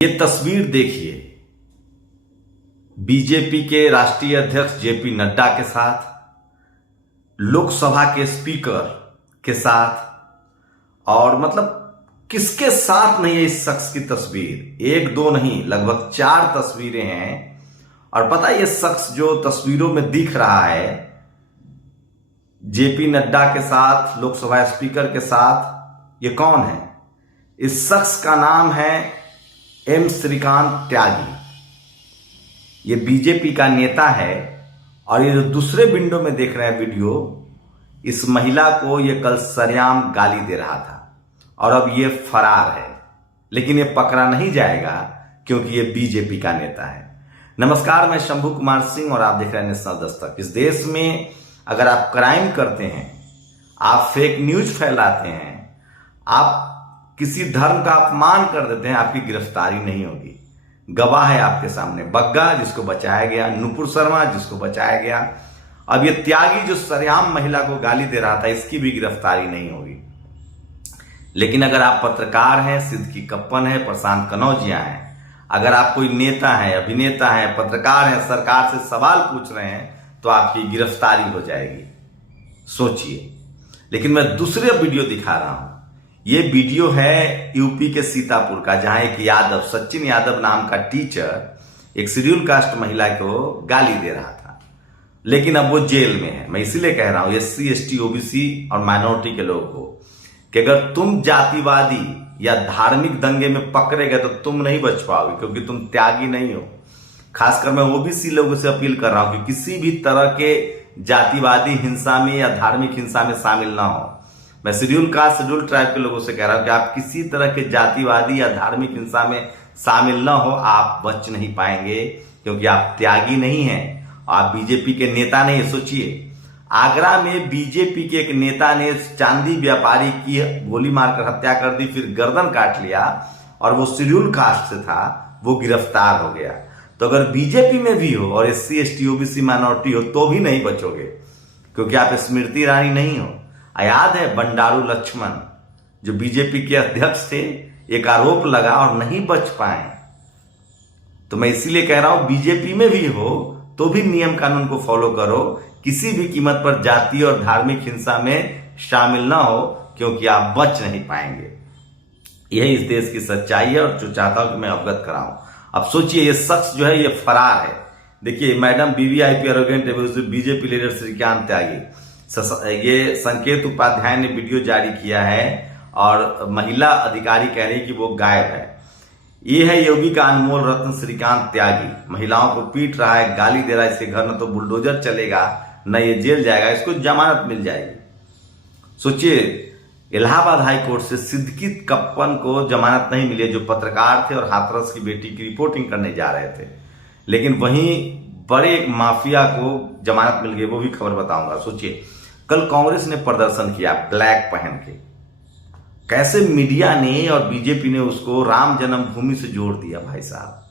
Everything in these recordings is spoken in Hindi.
ये तस्वीर देखिए, बीजेपी के राष्ट्रीय अध्यक्ष जेपी नड्डा के साथ, लोकसभा के स्पीकर के साथ, और मतलब किसके साथ नहीं है इस शख्स की तस्वीर। एक दो नहीं, लगभग 4 तस्वीरें हैं। और पता है ये शख्स जो तस्वीरों में दिख रहा है जेपी नड्डा के साथ, लोकसभा स्पीकर के साथ, ये कौन है? इस शख्स का नाम है एम श्रीकांत त्यागी। ये बीजेपी का नेता है। और ये जो दूसरे विंडो में देख रहे हैं वीडियो, इस महिला को ये कल सरेआम गाली दे रहा था और अब ये फरार है, लेकिन ये पकड़ा नहीं जाएगा क्योंकि ये बीजेपी का नेता है। नमस्कार, मैं शंभू कुमार सिंह और आप देख रहे हैं नेशनल दस्तक। इस देश में अगर आप क्राइम करते हैं, आप फेक न्यूज फैलाते हैं, आप किसी धर्म का अपमान कर देते हैं, आपकी गिरफ्तारी नहीं होगी। गवाह है आपके सामने बग्गा जिसको बचाया गया, नुपुर शर्मा जिसको बचाया गया, अब ये त्यागी जो सरेआम महिला को गाली दे रहा था, इसकी भी गिरफ्तारी नहीं होगी। लेकिन अगर आप पत्रकार हैं, सिद्दीकी कप्पन है, प्रशांत कनौजिया हैं, अगर आप कोई नेता हैं, अभिनेता हैं, पत्रकार हैं, सरकार से सवाल पूछ रहे हैं, तो आपकी गिरफ्तारी हो जाएगी। सोचिए। लेकिन मैं दूसरे वीडियो दिखा रहा हूं। ये वीडियो है यूपी के सीतापुर का, जहां एक यादव, सचिन यादव नाम का टीचर एक शेड्यूल कास्ट महिला को गाली दे रहा था, लेकिन अब वो जेल में है। मैं इसीलिए कह रहा हूं SC ST OBC और माइनॉरिटी के लोगों को कि अगर तुम जातिवादी या धार्मिक दंगे में पकड़े गए तो तुम नहीं बच पाओगे, क्योंकि तुम त्यागी नहीं हो। खासकर मैं OBC लोगों से अपील कर रहा हूं कि किसी भी तरह के जातिवादी हिंसा में या धार्मिक हिंसा में शामिल ना हो। मैं शेड्यूल कास्ट, शेड्यूल ट्राइब के लोगों से कह रहा हूं कि आप किसी तरह के जातिवादी या धार्मिक हिंसा में शामिल ना हो, आप बच नहीं पाएंगे, क्योंकि आप त्यागी नहीं हैं, आप बीजेपी के नेता नहीं। सोचिए, आगरा में बीजेपी के एक नेता ने चांदी व्यापारी की गोली मारकर हत्या कर दी, फिर गर्दन काट लिया, और वो शेड्यूल कास्ट से था, वो गिरफ्तार हो गया। तो अगर बीजेपी में भी हो और SC ST OBC माइनॉरिटी हो तो भी नहीं बचोगे, क्योंकि आप स्मृति ईरानी नहीं हो। याद है बंडारू लक्ष्मण जो बीजेपी के अध्यक्ष थे, एक आरोप लगा और नहीं बच पाए। तो मैं इसीलिए कह रहा हूं, बीजेपी में भी हो तो भी नियम कानून को फॉलो करो, किसी भी कीमत पर जातीय और धार्मिक हिंसा में शामिल ना हो, क्योंकि आप बच नहीं पाएंगे। यही इस देश की सच्चाई है और जो चाहता हूं कि मैं अवगत कराऊं। अब सोचिए, ये शख्स जो है ये फरार है। देखिए, madam BVIP arrogant BJP leader Shrikant Tyagi, ये संकेत उपाध्याय ने वीडियो जारी किया है और महिला अधिकारी कह रही कि वो गायब है। ये है योगी का अनमोल रत्न श्रीकांत त्यागी, महिलाओं को पीट रहा है, गाली दे रहा है, इसके घर न तो बुलडोजर चलेगा न ये जेल जाएगा, इसको जमानत मिल जाएगी। सोचिए, इलाहाबाद हाई कोर्ट से सिद्दीकी कप्पन को जमानत नहीं मिली, जो पत्रकार थे और हाथरस की बेटी की रिपोर्टिंग करने जा रहे थे, लेकिन वहीं बड़े एक माफिया को जमानत मिल गई, वो भी खबर बताऊंगा। सोचिए, कल कांग्रेस ने प्रदर्शन किया ब्लैक पहन के, कैसे मीडिया ने और बीजेपी ने उसको राम जन्मभूमि से जोड़ दिया। भाई साहब,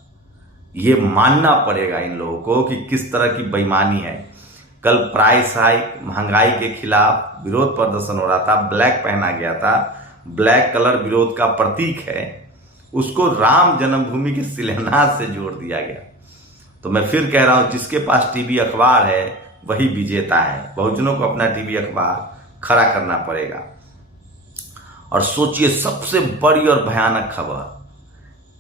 ये मानना पड़ेगा इन लोगों को कि किस तरह की बेईमानी है। कल प्राइस हाइक, महंगाई के खिलाफ विरोध प्रदर्शन हो रहा था, ब्लैक पहना गया था, ब्लैक कलर विरोध का प्रतीक है, उसको राम जन्मभूमि के शिलान्यास से जोड़ दिया गया। तो मैं फिर कह रहा हूं, जिसके पास टीवी अखबार है वही विजेता है। बहुजनों को अपना टीवी अखबार खड़ा करना पड़ेगा। और सोचिए, सबसे बड़ी और भयानक खबर,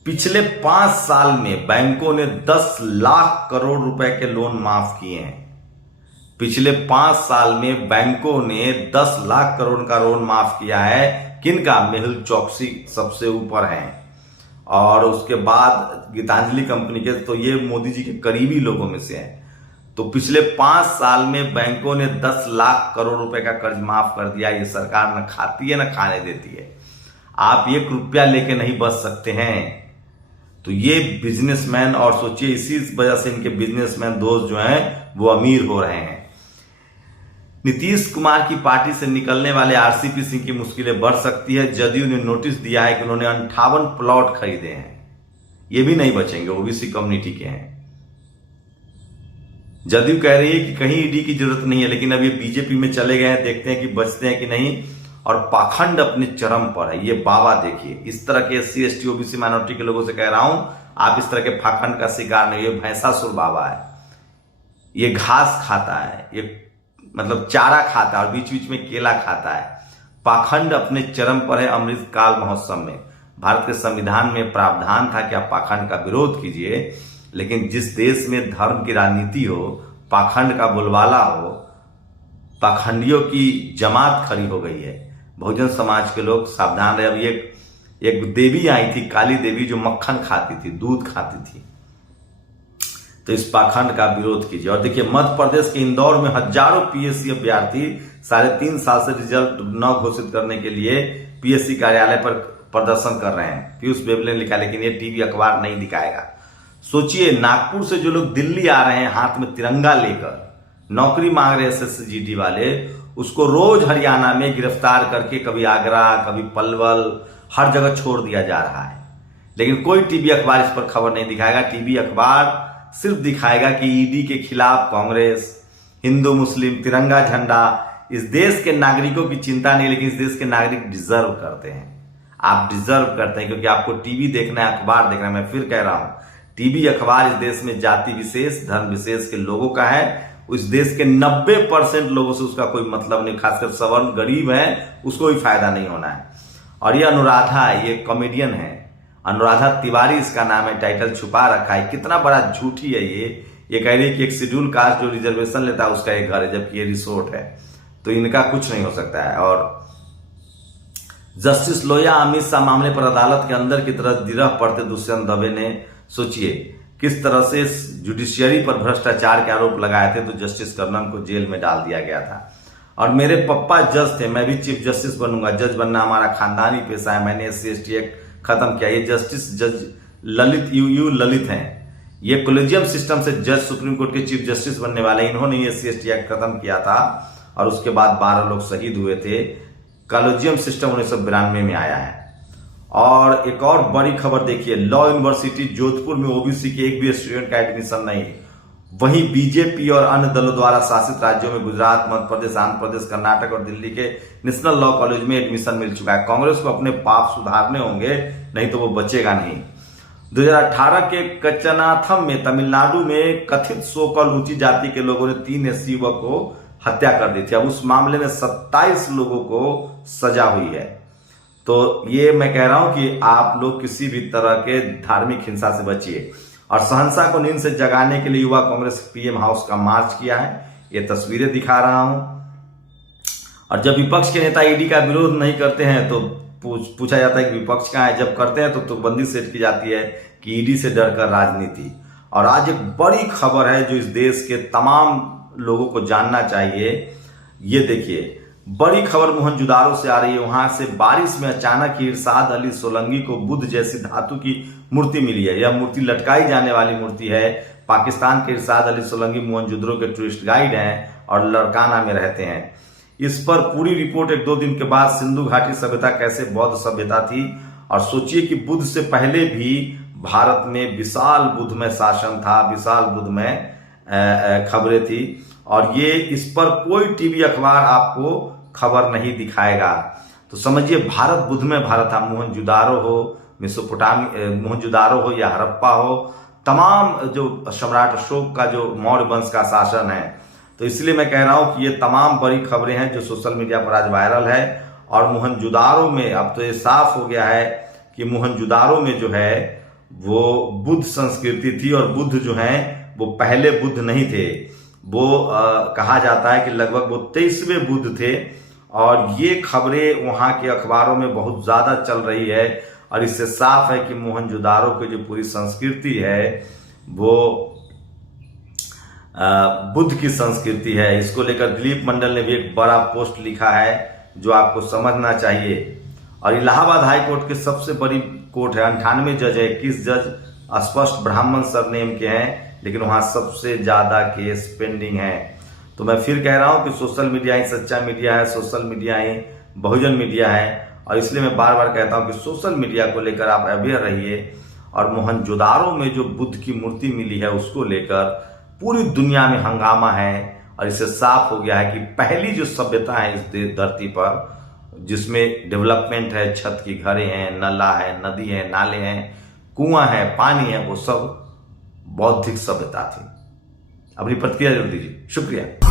पिछले 5 साल में बैंकों ने 10 लाख करोड़ रुपए के लोन माफ किए हैं। पिछले 5 साल में बैंकों ने 10 लाख करोड़ का लोन माफ किया है। किनका? मेहुल चौकसी सबसे ऊपर हैं, और उसके बाद गीतांजलि कंपनी के, तो ये मोदी जी के करीबी लोगों में से हैं। तो पिछले 5 साल में बैंकों ने 10 लाख करोड़ रुपए का कर्ज माफ कर दिया। ये सरकार न खाती है न खाने देती है। आप 1 रुपया लेके नहीं बच सकते हैं। तो ये बिजनेसमैन, और सोचिए इसी वजह से इनके बिजनेसमैन दोस्त जो हैं वो अमीर हो रहे हैं। नीतीश कुमार की पार्टी से निकलने वाले RCP सिंह की मुश्किलें बढ़ सकती है। जदयू ने नोटिस दिया है कि उन्होंने 58 प्लॉट खरीदे हैं, ये भी नहीं बचेंगे, OBC कम्युनिटी के हैं। जदयू कह रही है कि कहीं ईडी की जरूरत नहीं है, लेकिन अब ये बीजेपी में चले गए हैं, देखते हैं कि बचते हैं कि नहीं। और पाखंड अपने चरम पर है। ये बाबा देखिए, इस तरह के SC ST OBC माइनॉरिटी के लोगों से कह रहा हूं, आप इस तरह के पाखंड का शिकार नहीं। ये भैंसासुर बाबा है, ये घास खाता है, ये मतलब चारा खाता है और बीच बीच में केला खाता है। पाखंड अपने चरम पर है। अमृत काल महोत्सव में भारत के संविधान में प्रावधान था कि आप पाखंड का विरोध कीजिए, लेकिन जिस देश में धर्म की राजनीति हो, पाखंड का बोलबाला हो, पाखंडियों की जमात खड़ी हो गई है। बहुजन समाज के लोग सावधान रहे। अभी एक देवी आई थी, काली देवी, जो मक्खन खाती थी, दूध खाती थी। तो इस पाखंड का विरोध कीजिए। और देखिए, मध्य प्रदेश के इंदौर में हजारों PSC अभ्यर्थी 3.5 साल से रिजल्ट न घोषित करने के लिए PSC कार्यालय पर प्रदर्शन कर रहे हैं। पीयूष बेबले ने लिखा, लेकिन ये टीवी अखबार नहीं दिखाएगा। सोचिए, नागपुर से जो लोग दिल्ली आ रहे हैं हाथ में तिरंगा लेकर, नौकरी मांग रहे SSC GD वाले, उसको रोज हरियाणा में गिरफ्तार करके कभी आगरा, कभी पलवल, हर जगह छोड़ दिया जा रहा है। लेकिन कोई टीवी अखबार इस पर खबर नहीं दिखाएगा। टीवी अखबार सिर्फ दिखाएगा कि ED के खिलाफ कांग्रेस, हिंदू मुस्लिम, तिरंगा झंडा। इस देश के नागरिकों की चिंता नहीं, लेकिन इस देश के नागरिक डिजर्व करते हैं। आप डिजर्व करते हैं, क्योंकि आपको टीवी देखना है, अखबार देखना है। मैं फिर कह रहा हूं, टीवी अखबार इस देश में जाति विशेष, धर्म विशेष के लोगों का है। उस देश के 90% लोगों से उसका कोई मतलब नहीं, खासकर सवर्ण गरीब है, उसको भी फायदा नहीं होना है। और ये अनुराधा है, ये कॉमेडियन है, अनुराधा तिवारी इसका नाम है, टाइटल छुपा रखा है। कितना बड़ा झूठी है ये कह रही है कि एक शेड्यूल कास्ट जो रिजर्वेशन लेता है उसका एक घर है, जबकि ये रिसोर्ट है। तो इनका कुछ नहीं हो सकता है। और जस्टिस लोया अमित शाह मामले पर अदालत के अंदर की तरफ गिरह पड़ते दुष्यंत दवे ने, सोचिए किस तरह से जुडिशियरी पर भ्रष्टाचार के आरोप लगाए थे, तो जस्टिस कर्णन को जेल में डाल दिया गया था। और मेरे पप्पा जज थे, मैं भी चीफ जस्टिस बनूंगा, जज बनना हमारा खानदानी पेशा है, मैंने SC ST एक्ट खत्म किया। ये जस्टिस जज ललित यू ललित हैं, ये कोलेजियम सिस्टम से जज सुप्रीम कोर्ट के चीफ जस्टिस बनने वाले। इन्होंने SC ST एक्ट खत्म किया था और उसके बाद 12 लोग शहीद हुए थे। कॉलेजियम सिस्टम 1992 में आया है। और एक और बड़ी खबर देखिए, लॉ यूनिवर्सिटी जोधपुर में OBC के एक भी स्टूडेंट का एडमिशन नहीं। वहीं बीजेपी और अन्य दलों द्वारा शासित राज्यों में गुजरात, मध्य प्रदेश, आंध्र प्रदेश, कर्नाटक और दिल्ली के नेशनल लॉ कॉलेज में एडमिशन मिल चुका है। कांग्रेस को अपने पाप सुधारने होंगे, नहीं तो वो बचेगा नहीं। 2018 के कच्चनाथम में तमिलनाडु में कथित सोकल ऊंची जाति के लोगों ने 3 SC युवक को हत्या कर दी थी। अब उस मामले में 27 लोगों को सजा हुई है। तो ये मैं कह रहा हूं कि आप लोग किसी भी तरह के धार्मिक हिंसा से बचिए। और शहंशाह को नींद से जगाने के लिए युवा कांग्रेस PM हाउस का मार्च किया है, ये तस्वीरें दिखा रहा हूं। और जब विपक्ष के नेता ED का विरोध नहीं करते हैं तो पूछा जाता है कि विपक्ष कहां है। जब करते हैं तो तुकबंदी सेट की जाती है कि ED से डरकर राजनीति। और आज एक बड़ी खबर है जो इस देश के तमाम लोगों को जानना चाहिए। ये देखिए, बड़ी खबर मोहनजुदारो से आ रही है। वहां से बारिश में अचानक ही इरशाद अली सोलंकी को बुद्ध जैसी धातु की मूर्ति मिली है। यह मूर्ति लटकाई जाने वाली मूर्ति है। पाकिस्तान के इरशाद अली सोलंकी मोहनजुदारो के टूरिस्ट गाइड हैं और लड़काना में रहते हैं। इस पर पूरी रिपोर्ट 1-2 दिन के बाद सिंधु घाटी सभ्यता कैसे बौद्ध सभ्यता थी। और सोचिए कि बुद्ध से पहले भी भारत में विशाल बुद्धमय शासन था, विशाल बुद्धमय खबरें थी। और ये इस पर कोई टीवी अखबार आपको खबर नहीं दिखाएगा। तो समझिए, भारत बुद्धमय भारत था। मोहनजुदारो हो, मोहनजुदारो हो या हड़प्पा हो, तमाम जो सम्राट अशोक का जो मौर्य वंश का शासन है। तो इसलिए मैं कह रहा हूं कि ये तमाम बड़ी खबरें हैं जो सोशल मीडिया पर आज वायरल है। और मोहनजुदारो में अब तो ये साफ हो गया है कि मोहनजुदारो में जो है वो बुद्ध संस्कृति थी। और बुद्ध जो है वो पहले बुद्ध नहीं थे, वो कहा जाता है कि लगभग वो 23वें बुद्ध थे। और ये खबरें वहां के अखबारों में बहुत ज्यादा चल रही है। और इससे साफ है कि मोहनजुदारो की जो पूरी संस्कृति है वो बुद्ध की संस्कृति है। इसको लेकर दिलीप मंडल ने भी एक बड़ा पोस्ट लिखा है जो आपको समझना चाहिए। और इलाहाबाद हाई कोर्ट के सबसे बड़ी कोर्ट है, 98 जज है, 21 जज स्पष्ट ब्राह्मण सरनेम के हैं, लेकिन वहां सबसे ज्यादा केस पेंडिंग है। तो मैं फिर कह रहा हूं कि सोशल मीडिया ही सच्चा मीडिया है, सोशल मीडिया ही बहुजन मीडिया है। और इसलिए मैं बार बार कहता हूं कि सोशल मीडिया को लेकर आप अवेयर रहिए। और मोहनजोदारो में जो बुद्ध की मूर्ति मिली है उसको लेकर पूरी दुनिया में हंगामा है। और इससे साफ हो गया है कि पहली जो सभ्यता है इस धरती पर, जिसमें डेवलपमेंट है, छत की घरें हैं, नला है, नदी है, नाले हैं, कुआं है, पानी है, वो सब बौद्धिक सभ्यता थी। अपनी प्रतिक्रिया जरूर दीजिए। शुक्रिया।